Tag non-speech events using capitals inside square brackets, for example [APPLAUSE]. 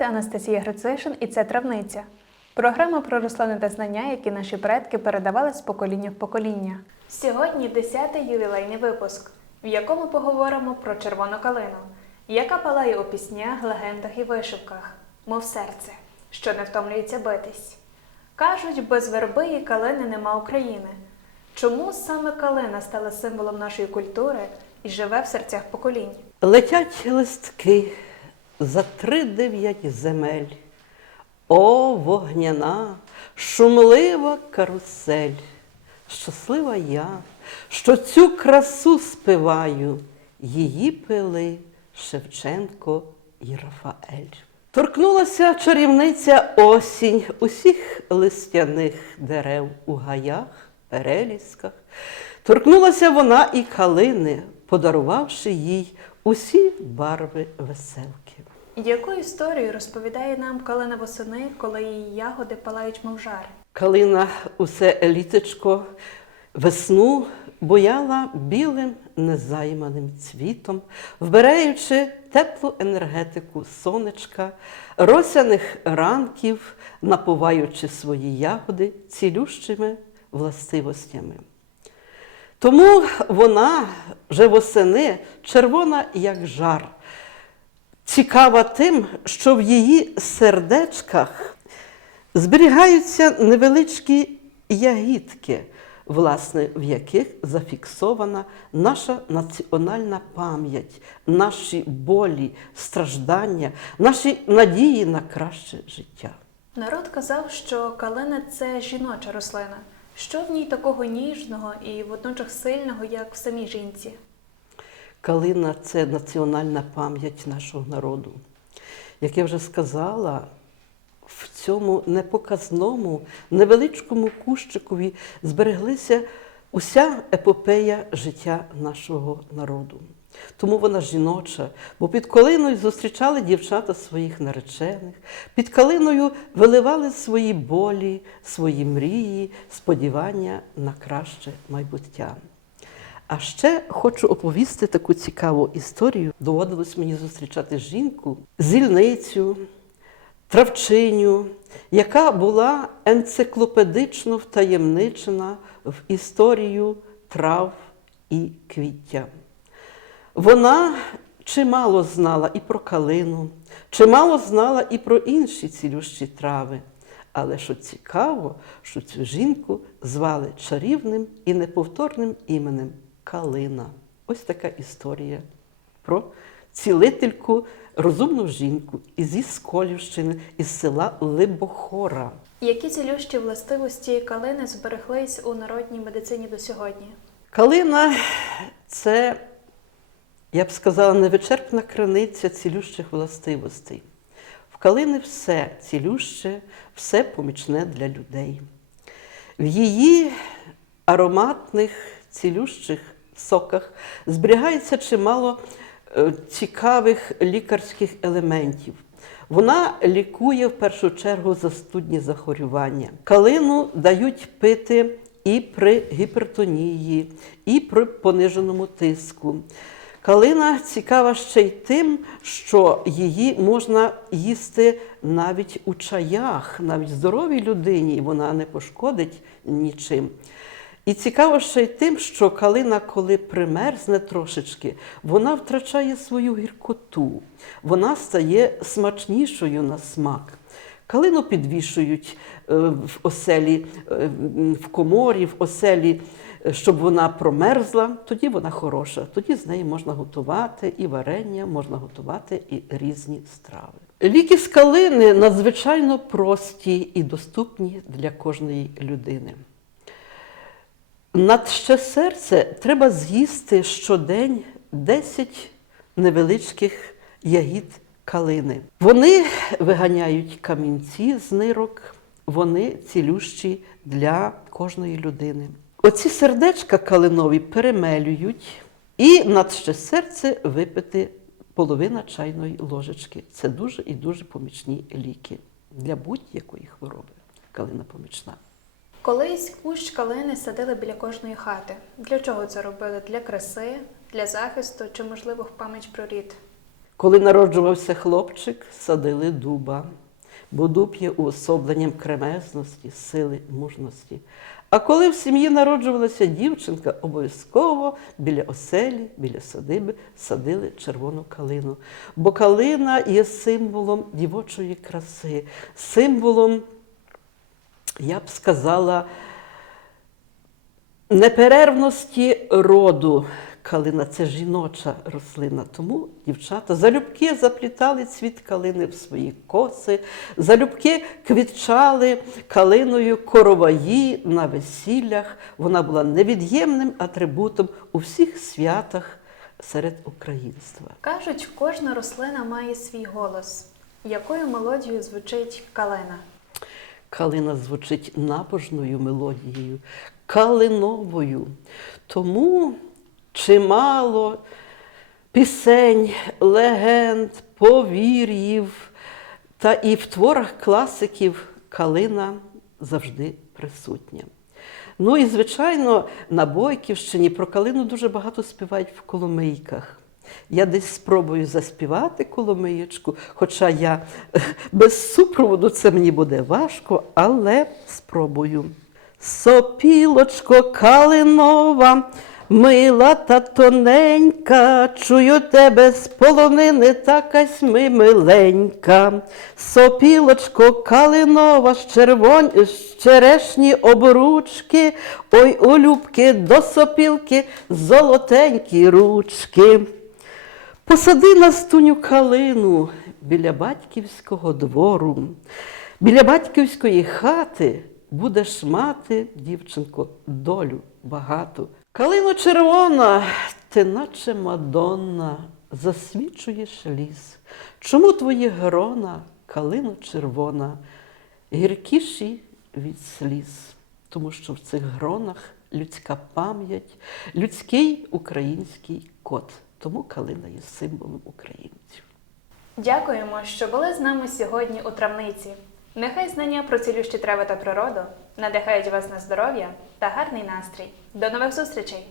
звати Анастасія Грицишин і це травниця. Програма про рослини та знання, які наші предки передавали з покоління в покоління. Сьогодні 10-й ювілейний випуск, в якому поговоримо про червону калину, яка палає у піснях, легендах і вишивках, мов серце, що не втомлюється битись. Кажуть, без верби і калини нема України. Чому саме калина стала символом нашої культури і живе в серцях поколінь? Летять листки за три дев'ять земель. О, вогняна, шумлива карусель. Щаслива я, що цю красу співаю, її пили Шевченко і Рафаель. Торкнулася чарівниця осінь усіх листяних дерев у гаях, перелісках. Торкнулася вона і калини, подарувавши їй усі барви веселки. Яку історію розповідає нам калина восени, коли її ягоди палають мов жар? Калина усе літечко весну бояла білим незайманим цвітом, вбираючи теплу енергетику сонечка, росяних ранків, напуваючи свої ягоди цілющими властивостями. Тому вона вже восени червона, як жар, цікава тим, що в її сердечках зберігаються невеличкі ягідки, власне, в яких зафіксована наша національна пам'ять, наші болі, страждання, наші надії на краще життя. Народ казав, що калина це жіноча рослина. Що в ній такого ніжного і водночас сильного, як в самій жінці? Калина це національна пам'ять нашого народу. Як я вже сказала, в цьому непоказному, невеличкому кущикові збереглися уся епопея життя нашого народу. Тому вона жіноча, бо під калиною зустрічали дівчата своїх наречених, під калиною виливали свої болі, свої мрії, сподівання на краще майбуття. А ще хочу оповісти таку цікаву історію. Доводилось мені зустрічати жінку, зільницю, травчиню, яка була енциклопедично втаємничена в історію трав і квіття. Вона чимало знала і про калину, чимало знала і про інші цілющі трави. Але що цікаво, що цю жінку звали чарівним і неповторним іменем Калина. Ось така історія про цілительку, розумну жінку із Сколівщини, із села Либохора. Які цілющі властивості калини збереглись у народній медицині до сьогодні? Калина це, я б сказала, невичерпна криниця цілющих властивостей. В калини все цілюще, все помічне для людей. В її ароматних цілющих соках зберігається чимало е, цікавих лікарських елементів. Вона лікує в першу чергу застудні захворювання. Калину дають пити і при гіпертонії, і при пониженому тиску. Калина цікава ще й тим, що її можна їсти навіть у чаях, навіть здоровій людині, вона не пошкодить нічим. І цікаво ще й тим, що калина, коли примерзне трошечки, вона втрачає свою гіркоту, вона стає смачнішою на смак. Калину підвішують е, в оселі, е, в коморі, в оселі, е, щоб вона промерзла, тоді вона хороша. Тоді з неї можна готувати і варення, можна готувати і різні страви. Ліки з калини надзвичайно прості і доступні для кожної людини. Над ще серце треба з'їсти щодень 10 невеличких ягід калини. Вони виганяють камінці з нирок, вони цілющі для кожної людини. Оці сердечка калинові перемелюють і над ще серце випити половина чайної ложечки. Це дуже і дуже помічні ліки для будь-якої хвороби. Калина помічна. Колись кущ калини садили біля кожної хати. Для чого це робили? Для краси, для захисту чи, можливо, в пам'ять про рід? Коли народжувався хлопчик, садили дуба, бо дуб є уособленням кремезності, сили, мужності. А коли в сім'ї народжувалася дівчинка, обов'язково біля оселі, біля садиби садили червону калину. Бо калина є символом дівочої краси, символом, я б сказала, неперервності роду. Калина це жіноча рослина. Тому дівчата залюбки заплітали цвіт калини в свої коси, залюбки квітчали калиною короваї на весіллях. Вона була невід'ємним атрибутом у всіх святах серед українства. Кажуть, кожна рослина має свій голос. Якою мелодією звучить калина? Калина звучить набожною мелодією, калиновою. Тому чимало пісень, легенд, повір'їв та і в творах класиків калина завжди присутня. Ну і, звичайно, на Бойківщині про калину дуже багато співають в коломийках. Я десь спробую заспівати коломиєчку, хоча я [LAUGHS] без супроводу це мені буде важко, але спробую. Сопілочко калинова, мила та тоненька, чую тебе з полонини, такась ми миленька. Сопілочко калинова, з червонь, з черешні обручки, ой, у любки до сопілки золотенькі ручки. Посади на стуню калину біля батьківського двору, біля батьківської хати будеш мати, дівчинко, долю багату. Калино червона, ти наче Мадонна, засвічуєш ліс. Чому твої грона, калино червона, гіркіші від сліз? Тому що в цих гронах людська пам'ять, людський український код. Тому калина є символом українців. Дякуємо, що були з нами сьогодні у травниці. Нехай знання про цілющі трави та природу надихають вас на здоров'я та гарний настрій. До нових зустрічей!